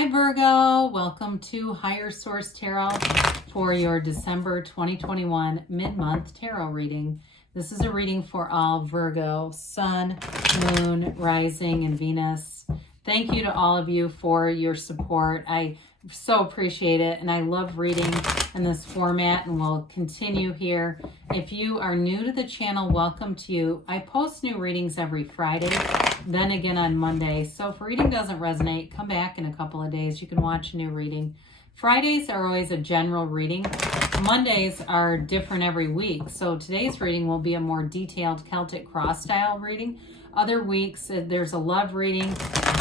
Hi Virgo, welcome to Higher Source Tarot for your December 2021 mid-month tarot reading. This is a reading for all Virgo, Sun, Moon, Rising, and Venus. Thank you to all of you for your support. I so appreciate it, and I love reading in this format, and we'll continue here. If you are new to the channel, welcome to you. I post new readings every Friday, then again on Monday. So if a reading doesn't resonate, come back in a couple of days. You can watch a new reading. Fridays are always a general reading. Mondays are different every week. So today's reading will be a more detailed Celtic cross style reading. Other weeks, there's a love reading.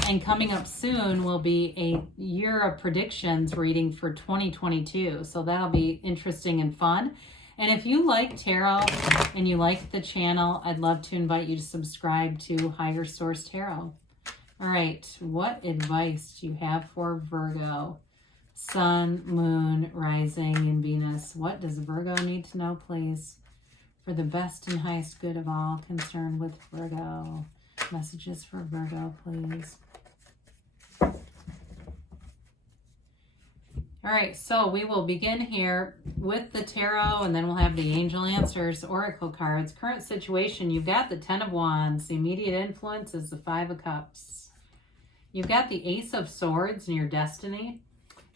And coming up soon will be a year of predictions reading for 2022. So that'll be interesting and fun. And if you like tarot and you like the channel, I'd love to invite you to subscribe to Higher Source Tarot. All right, what advice do you have for Virgo? Sun, Moon, Rising, and Venus. What does Virgo need to know, please? For the best and highest good of all concerned with Virgo. Messages for Virgo, please. All right, so we will begin here with the tarot, and then we'll have the angel answers, oracle cards. Current situation, you've got the 10 of Wands. The immediate influence is the 5 of Cups. You've got the Ace of Swords in your destiny.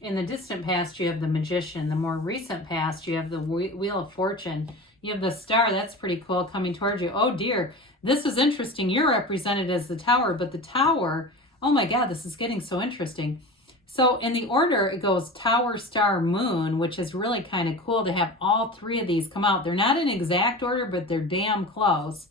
In the distant past, you have the Magician. The more recent past, you have the Wheel of Fortune. You have the Star. That's pretty cool, coming towards you. Oh, dear. This is interesting. You're represented as the Tower, but the Tower, oh, my God, this is getting so interesting. So in the order, it goes Tower, Star, Moon, which is really kind of cool to have all three of these come out. They're not in exact order, but they're damn close.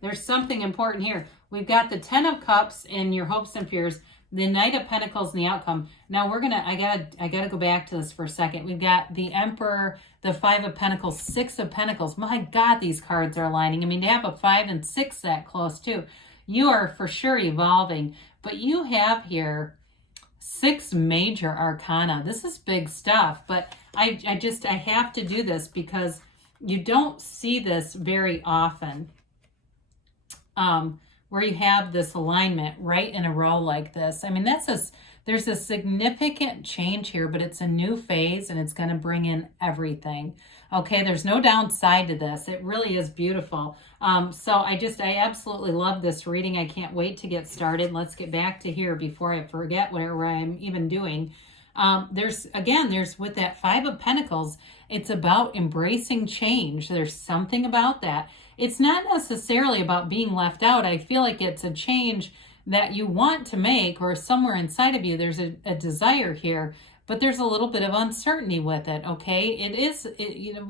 There's something important here. We've got the 10 of Cups in your hopes and fears, the Knight of Pentacles and the outcome. Now I gotta go back to this for a second. We've got the Emperor, the 5 of Pentacles, 6 of Pentacles. My God, these cards are aligning. I mean, to have a 5 and 6 that close too. You are for sure evolving, but you have here 6 major arcana. This is big stuff, but I have to do this because you don't see this very often, where you have this alignment right in a row like this. I mean, there's a significant change here, but it's a new phase and it's going to bring in everything. Okay, there's no downside to this. It really is beautiful. So I absolutely love this reading. I can't wait to get started. Let's get back to here before I forget whatever I'm even doing. There's with that 5 of Pentacles, it's about embracing change. There's something about that. It's not necessarily about being left out. I feel like it's a change that you want to make, or somewhere inside of you, there's a desire here, but there's a little bit of uncertainty with it, okay?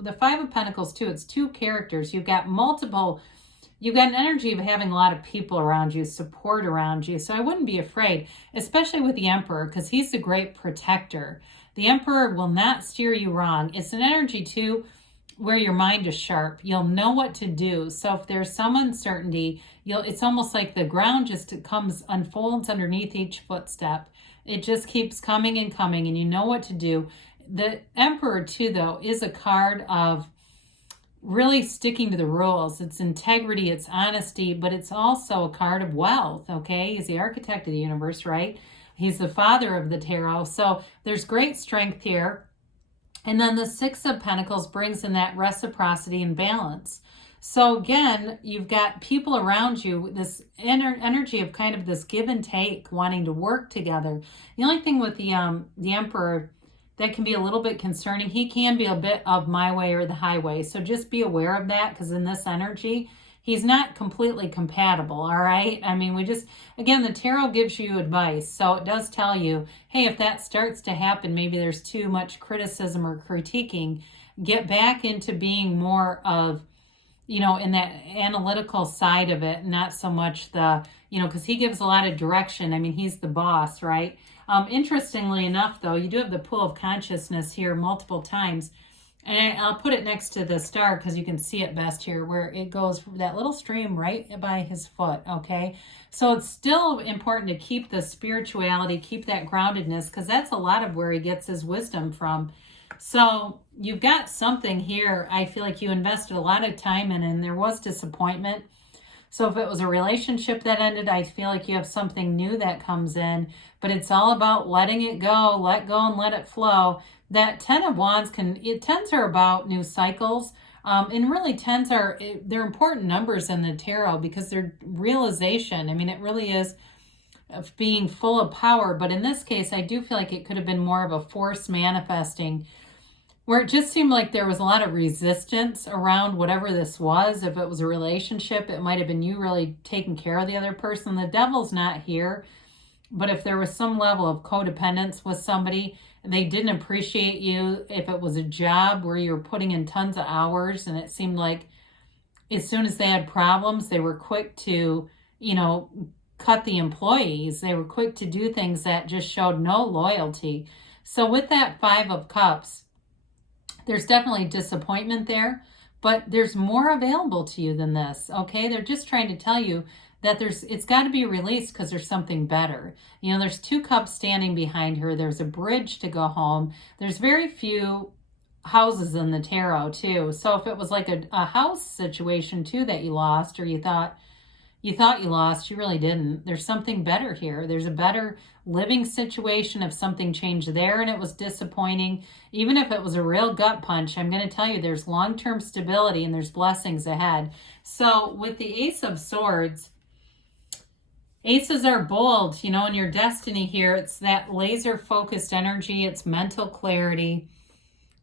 The 5 of Pentacles too, it's 2 characters. You've got an energy of having a lot of people around you, support around you. So I wouldn't be afraid, especially with the Emperor, because he's the great protector. The Emperor will not steer you wrong. It's an energy too where your mind is sharp. You'll know what to do. So if there's some uncertainty, it's almost like the ground just unfolds underneath each footstep. It just keeps coming and coming, and you know what to do. The Emperor too, though, is a card of really sticking to the rules. It's integrity, it's honesty, but it's also a card of wealth, okay? He's the architect of the universe, right? He's the father of the tarot. So there's great strength here. And then the 6 of Pentacles brings in that reciprocity and balance. So again, you've got people around you, this energy of kind of this give and take, wanting to work together. The only thing with the Emperor that can be a little bit concerning, he can be a bit of my way or the highway. So just be aware of that, because in this energy, he's not completely compatible, all right? I mean, again, the tarot gives you advice. So it does tell you, hey, if that starts to happen, maybe there's too much criticism or critiquing, get back into being more of, in that analytical side of it, not so much because he gives a lot of direction. I mean, he's the boss, right? Interestingly enough, though, you do have the pool of consciousness here multiple times. And I'll put it next to the Star because you can see it best here, where it goes, that little stream right by his foot, okay? So it's still important to keep the spirituality, keep that groundedness, because that's a lot of where he gets his wisdom from. So you've got something here I feel like you invested a lot of time in, and there was disappointment. So if it was a relationship that ended, I feel like you have something new that comes in, but it's all about letting it go, let go and let it flow. That 10 of Wands tens are about new cycles. And really tens they're important numbers in the tarot because they're realization. I mean, it really is of being full of power. But in this case, I do feel like it could have been more of a force manifesting, where it just seemed like there was a lot of resistance around whatever this was. If it was a relationship, it might have been you really taking care of the other person. The devil's not here, but if there was some level of codependence with somebody, they didn't appreciate you. If it was a job where you were putting in tons of hours and it seemed like as soon as they had problems, they were quick to, cut the employees. They were quick to do things that just showed no loyalty. So with that 5 of Cups, there's definitely disappointment there, but there's more available to you than this, okay? They're just trying to tell you that it's got to be released because there's something better. There's 2 cups standing behind her. There's a bridge to go home. There's very few houses in the tarot too. So if it was like a house situation too that you lost, or you thought you lost, you really didn't. There's something better here. There's a better living situation. If something changed there and it was disappointing, even if it was a real gut punch, I'm going to tell you there's long-term stability and there's blessings ahead. So with the Ace of Swords, aces are bold, in your destiny here. It's that laser focused energy. It's mental clarity.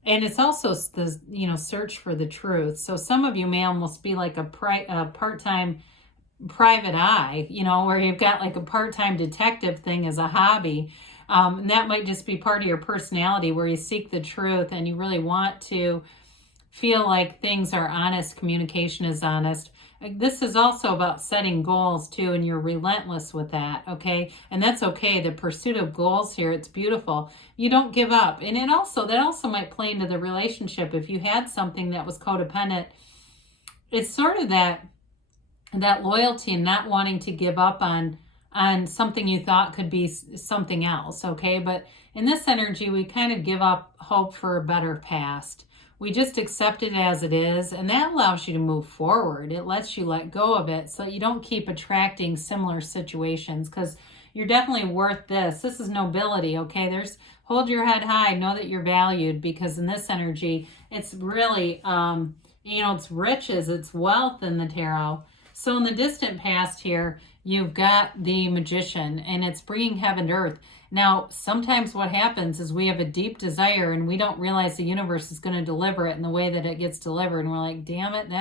And it's also the, search for the truth. So some of you may almost be like a part-time private eye, where you've got like a part-time detective thing as a hobby. And that might just be part of your personality, where you seek the truth and you really want to feel like things are honest, communication is honest. This is also about setting goals too, and you're relentless with that, okay? And that's okay. The pursuit of goals here, it's beautiful. You don't give up. And that also might play into the relationship. If you had something that was codependent, it's sort of that loyalty and not wanting to give up on something you thought could be something else, okay? But in this energy, we kind of give up hope for a better past. We just accept it as it is, and that allows you to move forward. It lets you let go of it so that you don't keep attracting similar situations, because you're definitely worth this. This is nobility, okay? Hold your head high, know that you're valued, because in this energy, it's really, it's riches, it's wealth in the tarot. So in the distant past here, you've got the Magician, and it's bringing heaven to earth. Now, sometimes what happens is we have a deep desire and we don't realize the universe is going to deliver it in the way that it gets delivered. And we're like, damn it,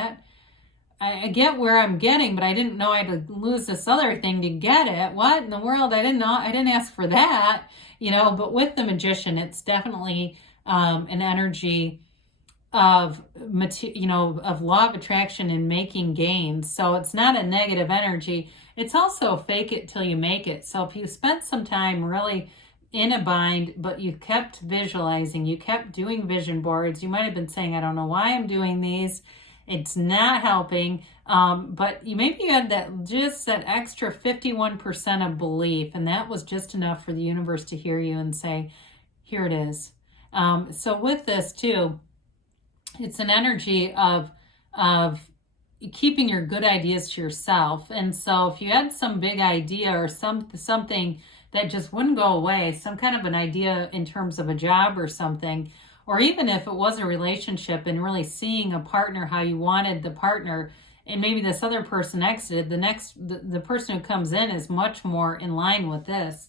I get where I'm getting, but I didn't know I had to lose this other thing to get it. What in the world? I didn't know. I didn't ask for that, but with the Magician, it's definitely an energy of law of attraction and making gains. So it's not a negative energy. It's also fake it till you make it. So if you spent some time really in a bind, but you kept visualizing, you kept doing vision boards, you might have been saying, I don't know why I'm doing these, it's not helping, but maybe you had that extra 51% of belief, and that was just enough for the universe to hear you and say, here it is. So with this too, it's an energy of keeping your good ideas to yourself. And so if you had some big idea or something that just wouldn't go away, some kind of an idea in terms of a job or something, or even if it was a relationship and really seeing a partner how you wanted the partner, and maybe this other person exited, the person who comes in is much more in line with this.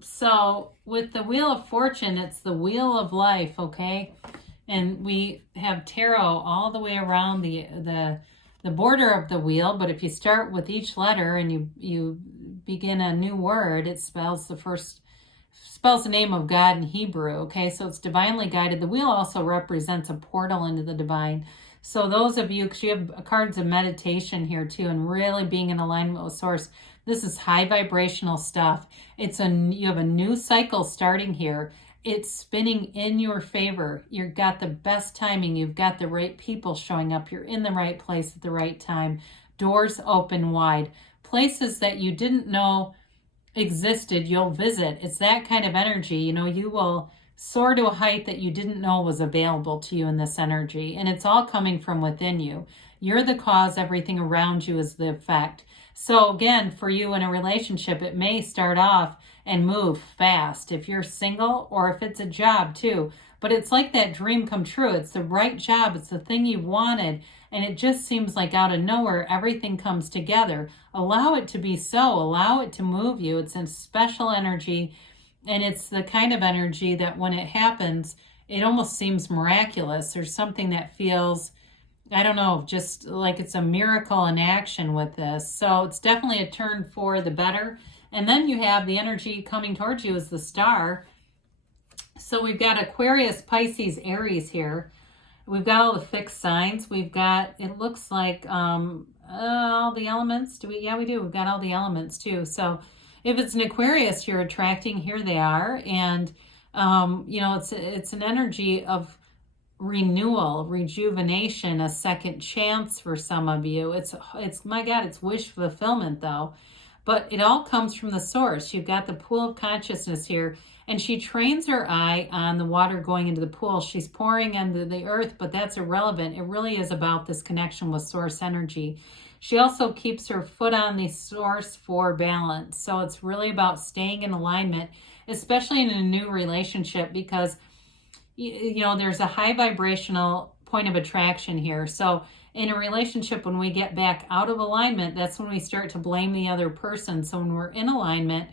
So with the Wheel of Fortune, it's the wheel of life, okay? And we have tarot all the way around the border of the wheel. But if you start with each letter and you begin a new word, it spells the name of God in Hebrew. Okay, so it's divinely guided. The wheel also represents a portal into the divine. So those of you, because you have cards of meditation here too, and really being in alignment with Source, this is high vibrational stuff. You have a new cycle starting here. It's spinning in your favor. You've got the best timing. You've got the right people showing up. You're in the right place at the right time. Doors open wide. Places that you didn't know existed, you'll visit. It's that kind of energy. You will soar to a height that you didn't know was available to you in this energy. And it's all coming from within you. You're the cause, everything around you is the effect. So again, for you in a relationship, it may start off and move fast if you're single, or if it's a job too. But it's like that dream come true. It's the right job. It's the thing you wanted. And it just seems like out of nowhere, everything comes together. Allow it to be so. Allow it to move you. It's a special energy. And it's the kind of energy that when it happens, it almost seems miraculous. There's something that feels, I don't know, just like it's a miracle in action with this. So it's definitely a turn for the better. And then you have the energy coming towards you as the star. So we've got Aquarius, Pisces, Aries here. We've got all the fixed signs. We've got, it looks like all the elements. Do we? Yeah, we do. We've got all the elements too. So if it's an Aquarius you're attracting, here they are. And, it's an energy of renewal, rejuvenation, a second chance for some of you. It's my God, it's wish fulfillment though. But it all comes from the source. You've got the pool of consciousness here, and she trains her eye on the water going into the pool. She's pouring into the earth, but that's irrelevant. It really is about this connection with source energy. She also keeps her foot on the source for balance. So it's really about staying in alignment, especially in a new relationship, because there's a high vibrational point of attraction here. So in a relationship, when we get back out of alignment, that's when we start to blame the other person. So when we're in alignment,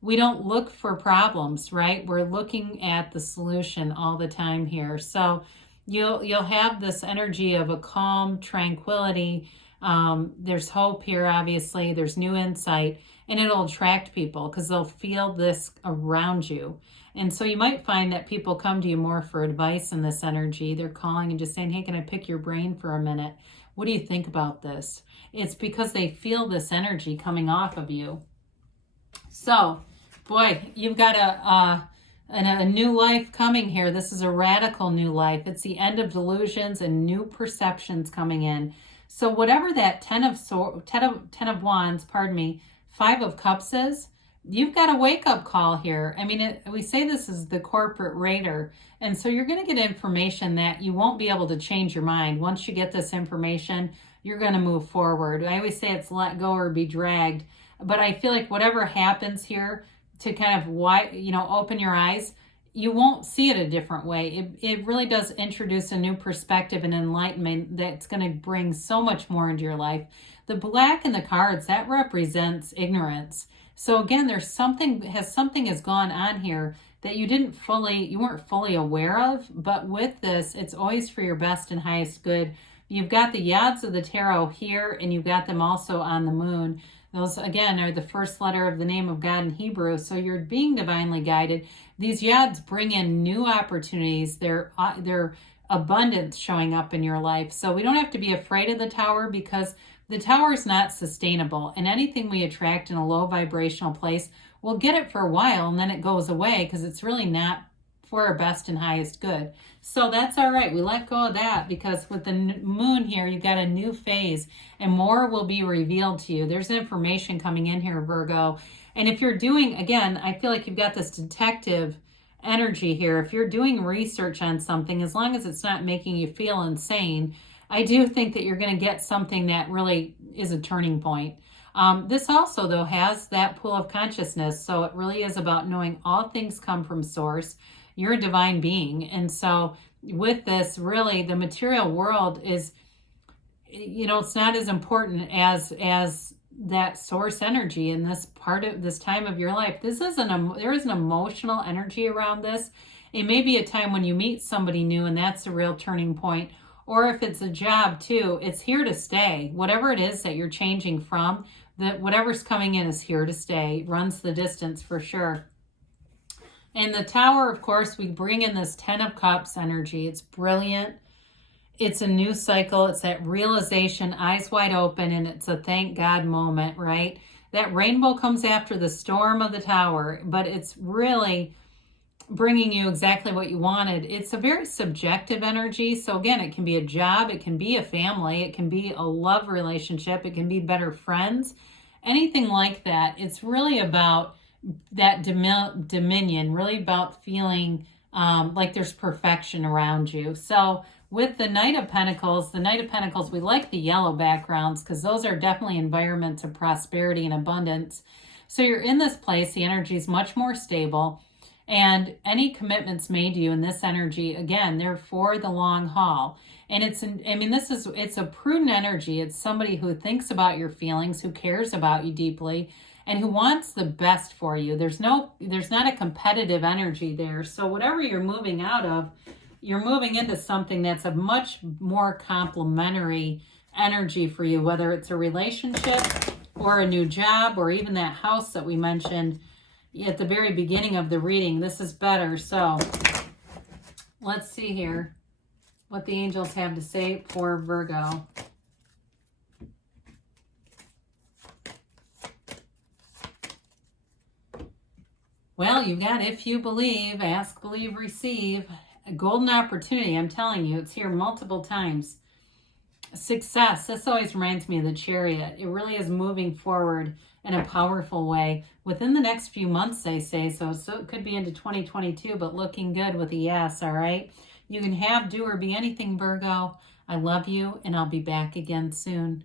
we don't look for problems, right? We're looking at the solution all the time here. So you'll have this energy of a calm tranquility. There's hope here, obviously. There's new insight, and it'll attract people because they'll feel this around you. And so you might find that people come to you more for advice in this energy. They're calling and just saying, hey, can I pick your brain for a minute? What do you think about this? It's because they feel this energy coming off of you. So, boy, you've got a new life coming here. This is a radical new life. It's the end of delusions and new perceptions coming in. So whatever that Ten of Wands, Five of Cups is, you've got a wake-up call here. I mean, we say this is the corporate raider, and so you're going to get information that you won't be able to change your mind. Once you get this information, you're going to move forward. I always say it's let go or be dragged, but I feel like whatever happens here to kind of open your eyes, you won't see it a different way. It really does introduce a new perspective and enlightenment that's going to bring so much more into your life. The black in the cards, that represents ignorance. So again, something has gone on here that you weren't fully aware of, but with this, it's always for your best and highest good. You've got the Yads of the Tarot here, and you've got them also on the moon. Those, again, are the first letter of the name of God in Hebrew, so you're being divinely guided. These Yads bring in new opportunities. They're abundance showing up in your life. So we don't have to be afraid of the Tower, because the Tower is not sustainable, and anything we attract in a low vibrational place, we'll get it for a while and then it goes away because it's really not for our best and highest good. So that's all right. We let go of that, because with the moon here, you've got a new phase and more will be revealed to you. There's information coming in here, Virgo. And if you're doing, again, I feel like you've got this detective energy here. If you're doing research on something, as long as it's not making you feel insane, I do think that you're going to get something that really is a turning point. This also, though, has that pool of consciousness. So it really is about knowing all things come from source. You're a divine being. And so with this, really, the material world is, it's not as important as that source energy in this part of this time of your life. There is an emotional energy around this. It may be a time when you meet somebody new, and that's the real turning point. Or if it's a job too, it's here to stay. Whatever it is that you're changing from, whatever's coming in is here to stay. It runs the distance for sure. And the Tower, of course, we bring in this 10 of Cups energy. It's brilliant. It's a new cycle. It's that realization, eyes wide open, and it's a thank God moment, right? That rainbow comes after the storm of the Tower, but it's really bringing you exactly what you wanted. It's a very subjective energy. So again, it can be a job, it can be a family, it can be a love relationship, it can be better friends, anything like that. It's really about that dominion, really about feeling like there's perfection around you. So With the Knight of Pentacles, we like the yellow backgrounds because those are definitely environments of prosperity and abundance. So you're in this place, the energy is much more stable, and any commitments made to you in this energy, again, they're for the long haul. And it's a prudent energy. It's somebody who thinks about your feelings, who cares about you deeply, and who wants the best for you. There's not a competitive energy there. So whatever you're moving out of, you're moving into something that's a much more complementary energy for you, whether it's a relationship or a new job or even that house that we mentioned at the very beginning of the reading. This is better. So let's see here what the angels have to say for Virgo. Well, you've got if you believe, ask, believe, receive. A golden opportunity. I'm telling you, it's here multiple times. Success. This always reminds me of the Chariot. It really is moving forward in a powerful way within the next few months, they say. So it could be into 2022, but looking good with a yes, all right? You can have, do, or be anything, Virgo. I love you, and I'll be back again soon.